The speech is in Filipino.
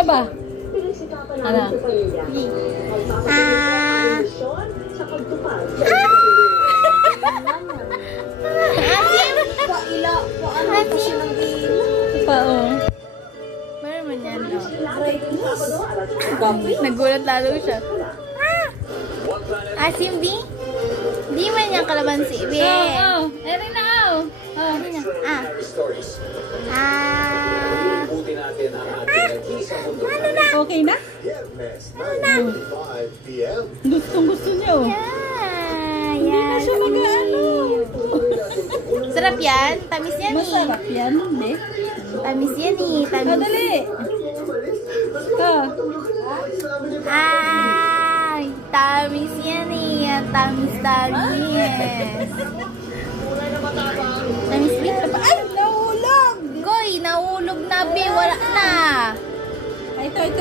na ba? Ano? Pa, oh. Meron man yan, no? Nagulat lalo siya. Asim, B? Di man yung kalamansi, B. Oo, erin na, oh. Oh, erin na. Ano na? Okay na? Ano na? Gustong-gusto niyo. Yeah, Hindi na siya mag-ano. Sarap yan? Tamis yan eh. Masarap yan, hindi? Tamis yan eh. Tamis. Dali. Ay, tamis yan eh. Tamis. Tamis din. Ay, nahulog. Goy, nahulog na, be. Wala na. Ito.